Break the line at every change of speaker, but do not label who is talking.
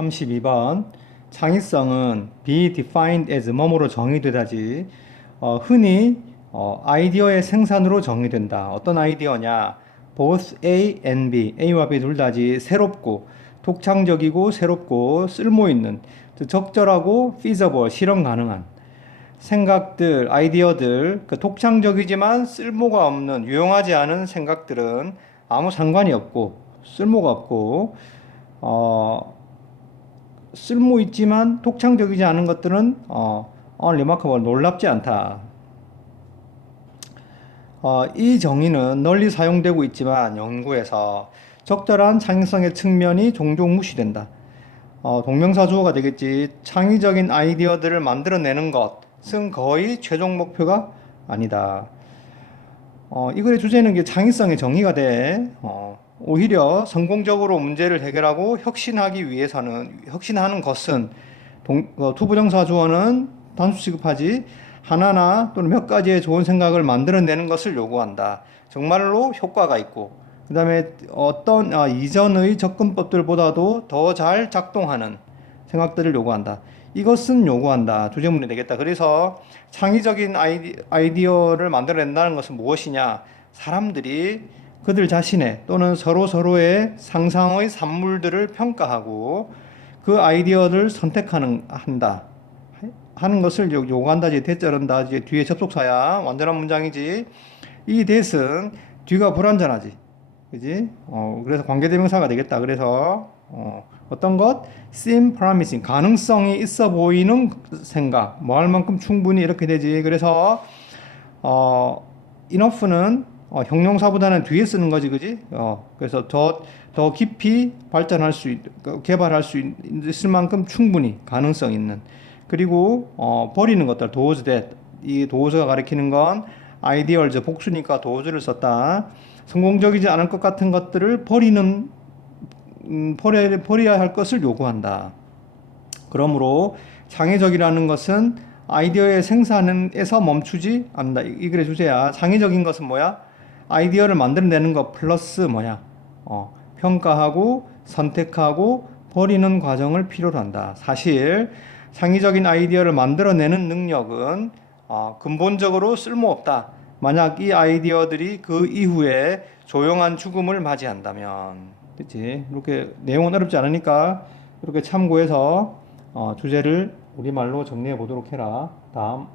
32번 창의성은 be defined as 뭐뭐로 정의되다지 어, 흔히 어, 아이디어의 생산으로 정의된다. 어떤 아이디어냐? both A and B, A와 B 둘 다지 새롭고 독창적이고 새롭고 쓸모 있는 즉 적절하고 feasible 실현 가능한 생각들, 아이디어들, 그 독창적이지만 쓸모가 없는 유용하지 않은 생각들은 아무 상관이 없고 쓸모가 없고 어, 쓸모 있지만 독창적이지 않은 것들은 어, 어 리마커블 놀랍지 않다. 어, 이 정의는 널리 사용되고 있지만 연구에서 적절한 창의성의 측면이 종종 무시된다. 어, 동명사 주어가 되겠지. 창의적인 아이디어들을 만들어내는 것은 거의 최종 목표가 아니다. 어, 이 글의 주제는 게 창의성의 정의가 돼. 어, 오히려 성공적으로 문제를 해결하고 혁신하기 위해서는 혁신하는 것은 동, 어, 투부정사 주어는 단수 취급하지 하나나 또는 몇 가지의 좋은 생각을 만들어내는 것을 요구한다. 정말로 효과가 있고 그 다음에 어떤 아, 이전의 접근법들보다도 더 잘 작동하는 생각들을 요구한다. 이것은 요구한다. 주제문이 되겠다. 그래서 창의적인 아이디, 아이디어를 만들어낸다는 것은 무엇이냐? 사람들이 그들 자신의 또는 서로 서로의 상상의 산물들을 평가하고 그 아이디어를 선택하는 한다. 하는 것을 요- 요구한다지 이제 뒤에 접속사야. 완전한 문장이지. 이 대은 뒤가 불완전하지. 그지? 어 그래서 관계대명사가 되겠다. 그래서 어 어떤 것? Seem promising. 가능성이 있어 보이는 생각. 뭐 할 만큼 충분히 이렇게 되지. 그래서 어 enough는 어, 형용사보다는 뒤에 쓰는 거지 그지 어 그래서 더 더 깊이 발전할 수 있, 개발할 수 있- 있을 만큼 충분히 가능성 있는 그리고 어, 버리는 것들 도어즈 that이 도어즈가 가리키는 건 아이디얼즈 복수니까 도어즈를 썼다. 성공적이지 않을 것 같은 것들을 버리는 음, 버려, 버려야 할 것을 요구한다. 그러므로 창의적이라는 것은 아이디어의 생산에서 멈추지 않는다. 이, 이 글의 주제야. 창의적인 것은 뭐야? 아이디어를 만들어내는 것 플러스 뭐냐? 어, 평가하고 선택하고 버리는 과정을 필요로 한다. 사실 창의적인 아이디어를 만들어내는 능력은 어, 근본적으로 쓸모없다. 만약 이 아이디어들이 그 이후에 조용한 죽음을 맞이한다면, 그렇지? 이렇게 내용은 어렵지 않으니까 이렇게 참고해서 어, 주제를 우리말로 정리해 보도록 해라. 다음.